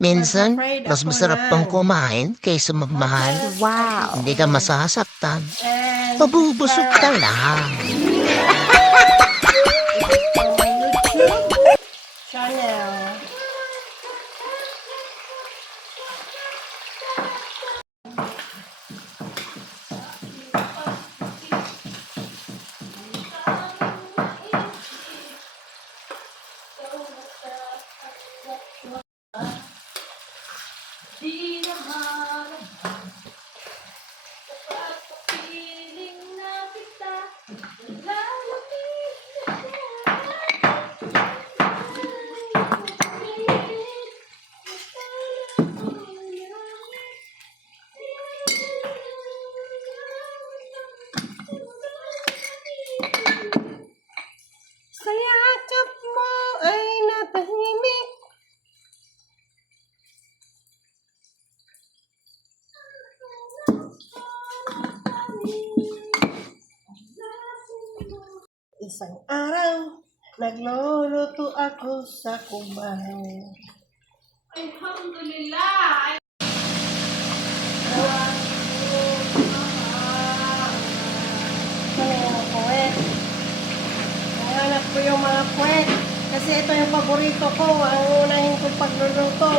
Minsan, afraid mas ako masarap na. pang kumain kaysa magmahal. Wow. Hindi ka masasaktan. And Mabubusog ka lang. on my YouTube channel. Di naman kapag papiling na kita, lalapit ka Sa yakap mo ay natahimik. Isang araw, nagluluto ako sa kubaw. Alhamdulillah. Mga puwet. Nahanap ko yung mga puwet. Kasi ito yung paborito ko. Ang unahin kong pagluluto.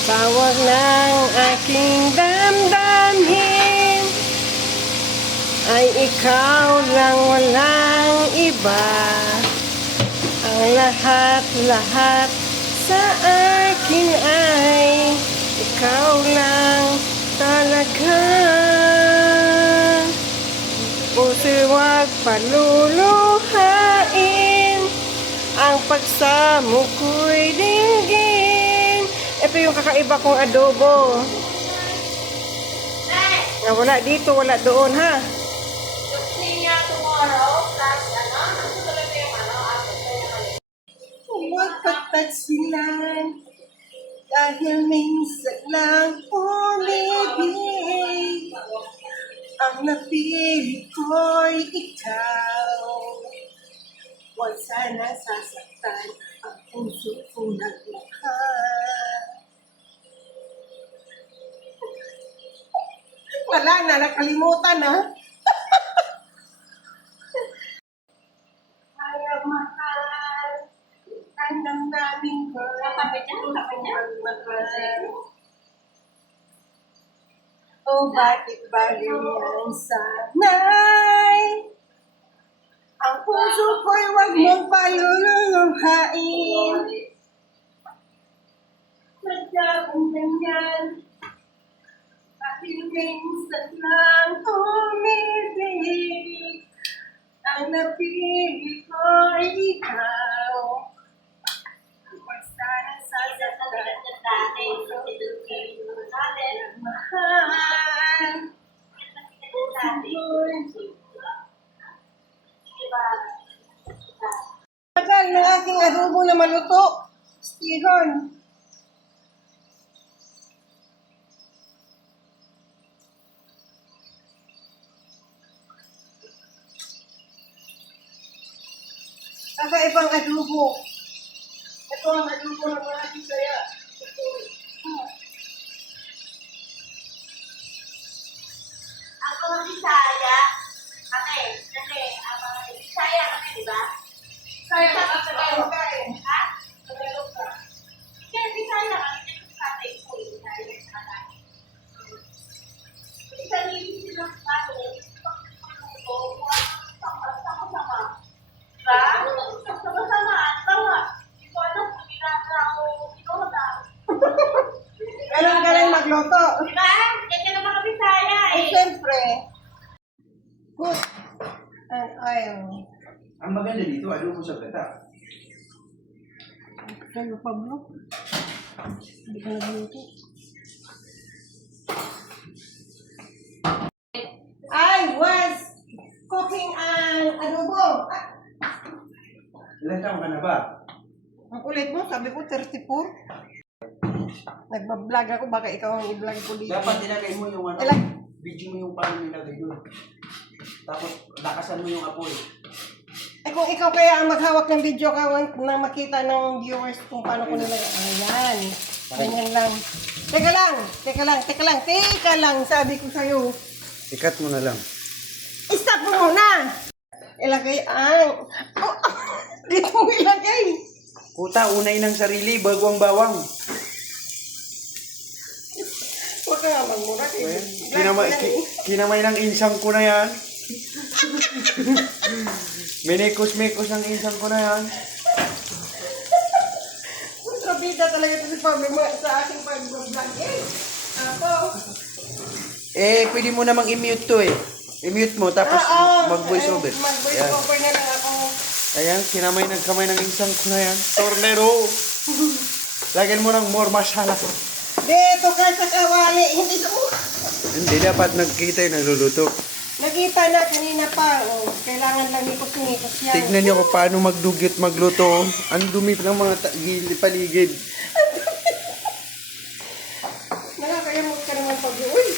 Tawag ng aking damdamin ay ikaw lang, walang iba. Ang lahat-lahat sa akin ay ikaw lang talaga. Puso wag paluluhain, ang pagsamo ko'y dinggin. Ito yung kakaiba kong adobo. Na wala dito, wala doon, ha? Huwag pagtagsilan, dahil minsan lang umibig. Ang napili ko'y ikaw. Huwag sana sasaktan ang puso kong nagmahal. Wala na, nakalimutan na. Kaya mahal, ang namin ko. Magmahal. Oh, bakit ba ganyan sanay? Ang puso ko'y huwag mong palulunghain. Sadya kong ganyan, dahil minsan lang umibig. Ang napili ko'y ikaw. Huwag sana sasaktan mahal. Tagal ng aking adobo na maluto. Stihon. Kakaibang adobo. Ito ang adobo ng mga Bisaya. Ako ang Bisaya. Ate, ang mga Bisaya kami, di ba? Kaya Tagalog ka eh. Ha? Tagalog ka. Kaya Bisaya kami, dito sa atin ko, Bisaya sa atin. Isa rin sila sa atin. Sama-sama. Diba? Sama-sama. Tawa. Hindi ko alam kung ginagawa ko. Inoda. Galing magluto. Diba? Ganyan ang mga Bisaya Ay, eh. siyempre. Cook and oil. Ang maganda dito, adobo sa gata. Ano pa bro? Hindi ka nagluto. I was cooking ang adobo. Ilan taong ka na ba? Ang kulit mo, sabi ko 34. Nagbablog ako, baka ikaw ang i-vlog ko dito. Dapat nilagay mo yung ano, Ilan? video mo yung paano nilagay doon. Tapos lakasan mo yung apoy. Eh kung ikaw kaya ang maghawak ng video ka na makita ng viewers kung paano ko nilagay. Ayan. Ganyan lang. Teka lang. Sabi ko sa'yo. Ikat mo na lang. Stop mo muna. Ilagay ang... Oh, dito mo ilagay. Puta, unay ng sarili, bago ang bawang. Huwag ka nga magmura. Kinamay ng insang ko na yan. Minikos-mikos ang insang ko na yan. Kontrabida talaga ito si Pablo sa aking pag-vlog eh. Ako. Pwede mo namang i-mute to eh. I-mute mo, tapos mag-voice over. Mag-voice Ayan. over na lang ako. Ayan, kamay ng insang ko na yan. Tornero! Lagyan mo ng more masala. Dito ka sa kawali. Hindi sa Hindi, dapat nagkita yung nagluluto. Nakita na kanina pa. Oh, kailangan lang nikos-nikos yan. Tignan niyo kung paano magdugyot magluto. Ang dumi ng mga paligid. Nakakayamot ka naman pag uy.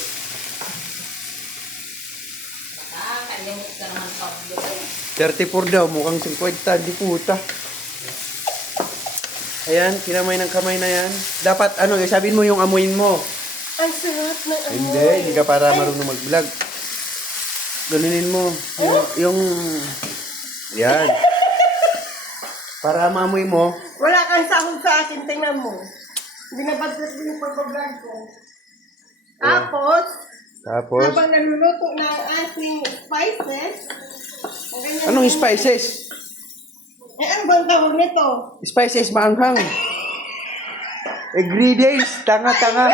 Nakakalimot ka naman, Pablo. 34 daw, mukhang 50, di puta. Ayan, kinamay ng kamay na yan. Dapat, sabihin mo yung amuin mo. Ang sarap ng amoy. Hindi ka para marunong mag-vlog. Ganunin mo. Yan. Para maamoy mo. Wala kang sahod sa akin, tingnan mo. Binabadlat ko yung pag-vlog ko. Tapos, habang naluluto na ang ating spices, ang ganyan Anong lang- spices? ano bang tawag nito? Spices maanghang. Ingredients. Tanga-tanga.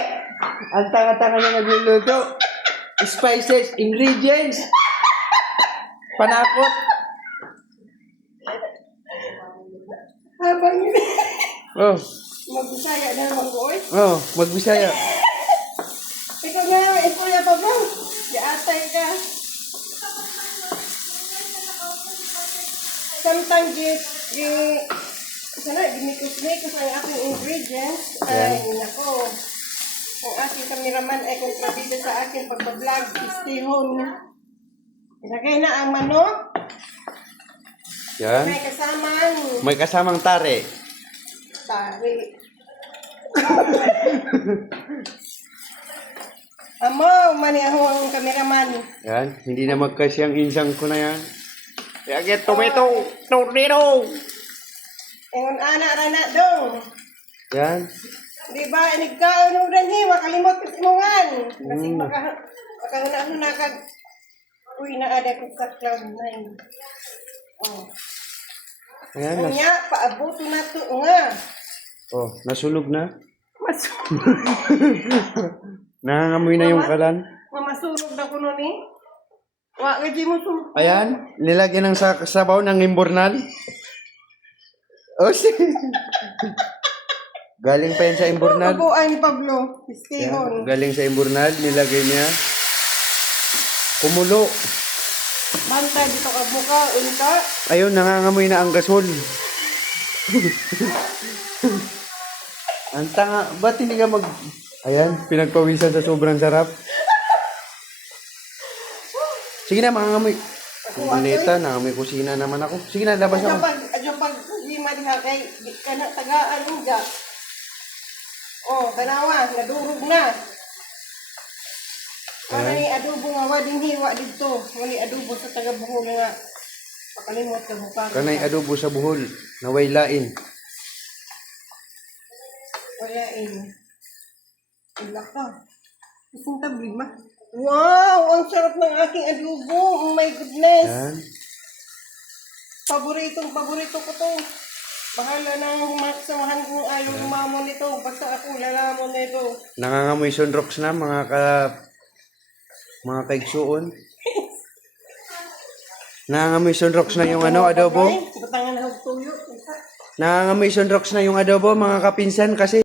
Ang tanga-tanga na nagluluto. Spices. Ingredients. Panakot. Habang Oh. mag-usaya na mag-uoy. Oh, magbisaya. Ikaw nga, Kuya Pablo. Diatay ka. Sometimes, ginikos-nikos ang ating ingredients. Ay, nako. Ang ating kameraman ay kontrabida sa akin pagbablog. Istihon. Ilagay na ang manok. Yan. May kasamang May kasamang tare. tari. Amo, mani ako ang kameraman. Yan. Hindi na magkasi ang insang ko na yan. Kaya get tomato. Tornado. Ingon ana rana dong. Yan. Di ba, nagkaon ng ganhi, makalimot ka simungan. Kasi makahuna kag, uy, naada ko sa cloud 9. Oh. Ayan. Unya, paabuto na to nga. Oh, nasunog na. Mas, Nangangamoy na yung kalan. mamasulog na ko nun eh. Wa, gaji mo sulog. Ayan. Nilagyan ng sabaw ng imbornal. Oh, galing pa yan sa imbornal. Pabuan ni Pablo, Yan, istihon. galing sa imbornal, nilagay niya. Kumulo. Banta, dito ka buka, unta. Ayun, nangangamoy na ang gasol. Ang tanga, ba't hindi ka mag... Ayan, pinagpawisan sa sobrang sarap. Sige na, mangangamoy. Kulita, nangamoy kusina naman ako. Sige na, labas ako. Adyo pag lima diha kay di ka na tagaan nga. Oh, tanawa, nadurog na. Ano ni adobo nga wa din hiwa dito. Wali adobo sa taga Bohol nga. Pakalimot ka buka. Kanay adobo sa buhol, naway lain. Wala Ilak ka. Isang tabli ma. Wow! Ang sarap ng aking adobo. Oh my goodness. Yan. Paborito ko to. Bahala na maksamahan kung ayaw lumamon nito. Basta ako lalamon nito. Nangangamoy sunrox na mga kaigsuon. Nangangamoy sunrox na yung adobo. Batangan na tuyo. Nangangamoy sunrox na yung adobo mga kapinsan kasi